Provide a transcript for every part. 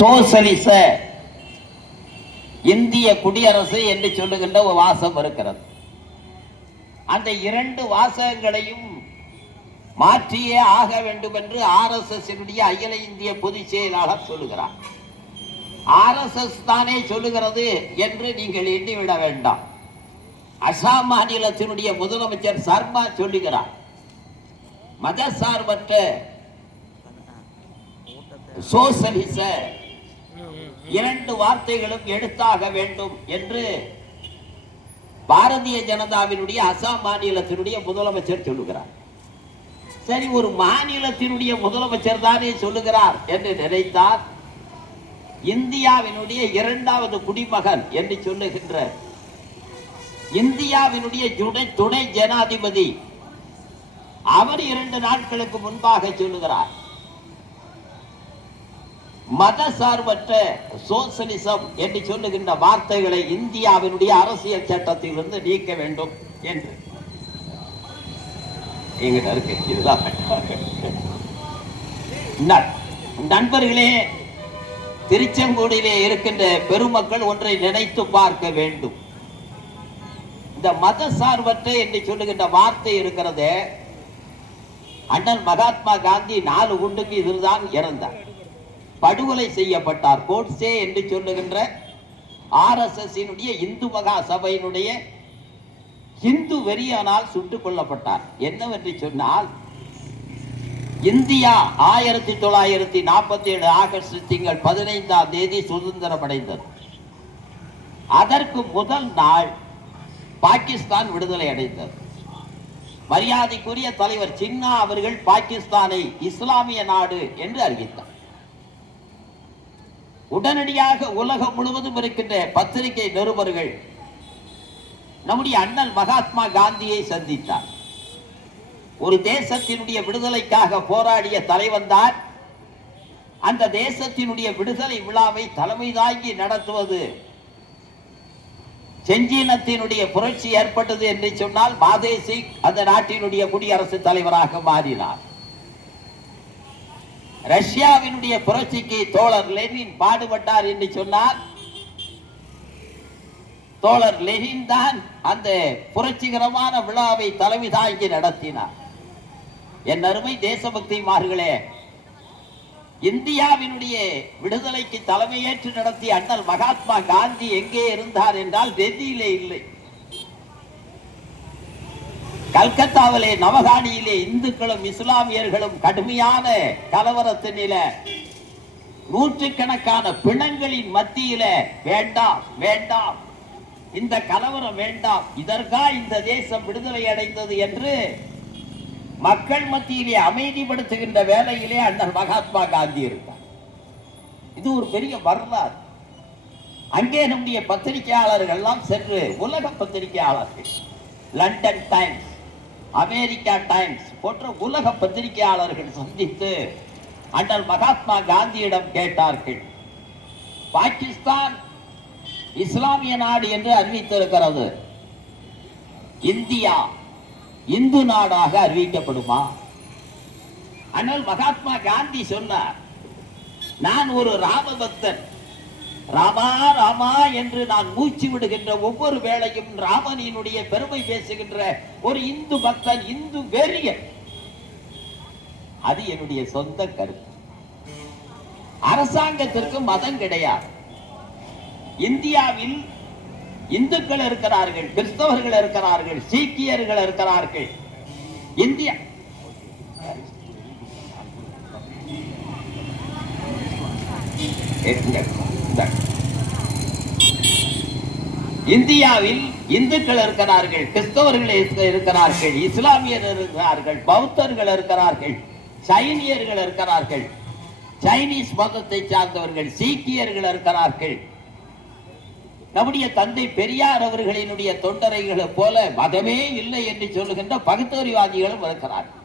சோசலிச இந்திய குடியரசு என்று சொல்லுகின்ற ஒரு வாசகம் இருக்கிறது. அந்த இரண்டு வாசகங்களையும் மாற்றியே ஆக வேண்டும் என்று RSS அகில இந்திய பொதுச் செயலாளர் சொல்லுகிறார். RSS தானே சொல்லுகிறது என்று நீங்கள் எண்ணிவிட வேண்டாம். அசாம் மாநிலத்தினுடைய முதலமைச்சர் சர்மா சொல்லுகிறார், மதசார்பற்ற சோசலிச இரண்டு வார்த்தைகளும் எடுத்தாக வேண்டும் என்று பாரதிய ஜனதாவினுடைய அசாம் மாநிலத்தினுடைய முதலமைச்சர் சொல்லுகிறார். சரி, ஒரு மாநிலத்தினுடைய முதலமைச்சர் தானே சொல்லுகிறார் என்று நினைத்தார். இந்தியாவினுடைய இரண்டாவது குடிமகன் என்று சொல்லுகின்ற இந்தியாவினுடைய துணை ஜனாதிபதி அவர் 2 நாட்களுக்கு முன்பாக சொல்லுகிறார், மதசார்பற்ற சோசலிசம் என்று சொல்லுகின்ற வார்த்தைகளை இந்தியாவினுடைய அரசியல் சட்டத்திலிருந்து நீக்க வேண்டும் என்று. நண்பர்களே, திருச்செங்கோடிலே இருக்கின்ற பெருமக்கள் ஒன்றை நினைத்து பார்க்க வேண்டும். இந்த மதசார்பற்ற என்று சொல்லுகின்ற வார்த்தை இருக்கிறதே, அண்ணல் மகாத்மா காந்தி 4 குண்டுக்கு இதுதான் இறந்தார், படுகொலை செய்யப்பட்டார். கோட்சே என்று சொல்லுகின்ற RSS இந்து மகா சபையினுடைய இந்து வெறியானால் சுட்டுக் கொல்லப்பட்டார். என்னவென்று சொன்னால், இந்தியா 1947 ஆகஸ்ட் திங்கள் 15ஆம் தேதி சுதந்திரம் அடைந்தது. அதற்கு முதல் நாள் பாகிஸ்தான் விடுதலை அடைந்தது. மரியாதைக்குரிய தலைவர் சின்னா அவர்கள் பாகிஸ்தானை இஸ்லாமிய நாடு என்று அறிவித்தார். உடனடியாக உலகம் முழுவதும் இருக்கின்ற பத்திரிகை நிருபர்கள் நம்முடைய அண்ணல் மகாத்மா காந்தியை சந்தித்தார். ஒரு தேசத்தினுடைய விடுதலைக்காக போராடிய தலைவன் தான். அந்த தேசத்தினுடைய விடுதலை விழாவை தலைமை தாங்கி நடத்துவது, செஞ்சீனத்தினுடைய புரட்சி ஏற்பட்டது என்று சொன்னால் மாதேசி அந்த நாட்டினுடைய குடியரசுத் தலைவராக மாறினார். ரஷ்யாவினுடைய புரட்சிக்கு தோழர் லெனின் பாடுபட்டார் என்று சொன்னார். தோழர் லெனின் தான் அந்த புரட்சிகரமான விழாவை தலைமை தாங்கி நடத்தினார். என் அருமை தேசபக்திமார்களே, இந்தியாவினுடைய விடுதலைக்கு தலைமையேற்று நடத்திய அண்ணல் மகாத்மா காந்தி எங்கே இருந்தார் என்றால் டெல்லியிலே இல்லை. கல்கத்தாவிலே நவகாணியிலே இந்துக்களும் இஸ்லாமியர்களும் கடுமையான கலவரத்தினில நூற்றுக்கணக்கான பிணங்களின் மத்தியில வேண்டாம் வேண்டாம், இந்த கலவரம் வேண்டாம், இதற்கா இந்த தேசம் விடுதலை அடைந்தது என்று மக்கள் மத்தியிலே அமைதிப்படுத்துகின்ற வேலையிலே அண்ணல் மகாத்மா காந்தி இருந்தார். இது ஒரு பெரிய வரலாறு. அங்கே நம்முடைய பத்திரிகையாளர்கள் எல்லாம் சென்று, உலக பத்திரிகையாளர்கள், லண்டன் டைம்ஸ், அமெரிக்கா டைம்ஸ் போன்ற உலக பத்திரிகையாளர்கள் சந்தித்து அண்ணல் மகாத்மா காந்தியிடம் கேட்டார்கள், பாகிஸ்தான் இஸ்லாமிய நாடு என்று அறிவித்திருக்கிறது, இந்தியா இந்து நாடாக அறிவிக்கப்படுமா? அண்ணல் மகாத்மா காந்தி சொன்னார், நான் ஒரு ராமபக்தன், ராமா ராமா என்று நான் மூச்சு விடுகின்ற ஒவ்வொரு வேளையும் ராமனினுடைய பெருமை பேசுகின்ற ஒரு இந்து பக்தன், இந்து வெறியன். அது என்னுடைய சொந்த கருத்து. அரசாங்கத்திற்கு மதம் கிடையாது. இந்தியாவில் இந்துக்கள் இருக்கிறார்கள், கிறிஸ்தவர்கள் இருக்கிறார்கள், சீக்கியர்கள் இருக்கிறார்கள். இந்தியா இந்தியாவில் இந்துக்கள் இருக்கிறார்கள், கிறிஸ்தவர்கள் இருக்கிறார்கள், இஸ்லாமியர் இருக்கிறார்கள், பௌத்தர்கள் இருக்கிறார்கள், சைனியர்கள் இருக்கிறார்கள், சைனீஸ் மதத்தை சார்ந்தவர்கள், சீக்கியர்கள் இருக்கிறார்கள். நம்முடைய தந்தை பெரியார் அவர்களினுடைய தொண்டரைகளை போல மதமே இல்லை என்று சொல்லுகின்ற பகுத்தறிவாதிகளும் இருக்கிறார்கள்.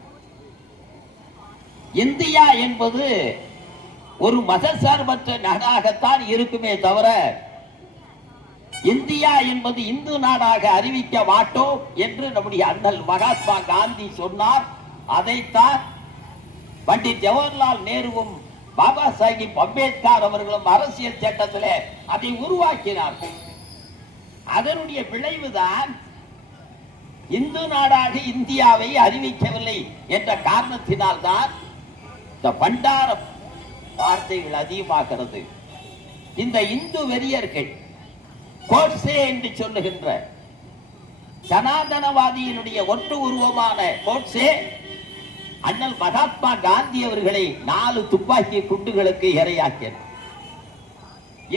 இந்தியா என்பது ஒரு மதசார்பற்ற நாடாகத்தான் இருக்குமே தவிர, இந்தியா என்பது இந்து நாடாக அறிவிக்க மாட்டோம் என்று நம்முடைய அண்ணல் மகாத்மா காந்தி சொன்னார். அதைத்தான் பண்டிட் ஜவஹர்லால் நேருவும் பாபா சாஹிப் அம்பேத்கர் அவர்களும் அரசியல் சட்டத்தில் அதை உருவாக்கினார்கள். அதனுடைய விளைவுதான் இந்து நாடாக இந்தியாவை அறிவிக்கவில்லை என்ற காரணத்தினால்தான் இந்த பண்டார வார்த்தைகள் அதிகமாகிறது. இந்த இந்து வெறியர்கள் கோட்சே என்று சொல்லுகின்ற சனாதனவாதியினுடைய ஒட்டு உருவமான கோட்சே அண்ணல் மகாத்மா காந்தி அவர்களை 4 துப்பாக்கி குண்டுகளுக்கு இரையாக்கினார்.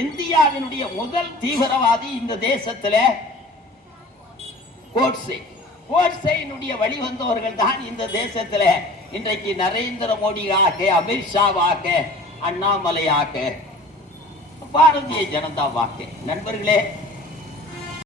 இந்தியாவினுடைய முதல் தீவிரவாதி இந்த தேசத்தில் கோட்சே. கோட்சேயினுடைய வழிவந்தவர்கள் தான் இந்த தேசத்தில் இன்றைக்கு நரேந்திர மோடியாக, அமித்ஷாவாக, அண்ணாமலையாக, பாரதிய ஜனதாவாக. நண்பர்களே,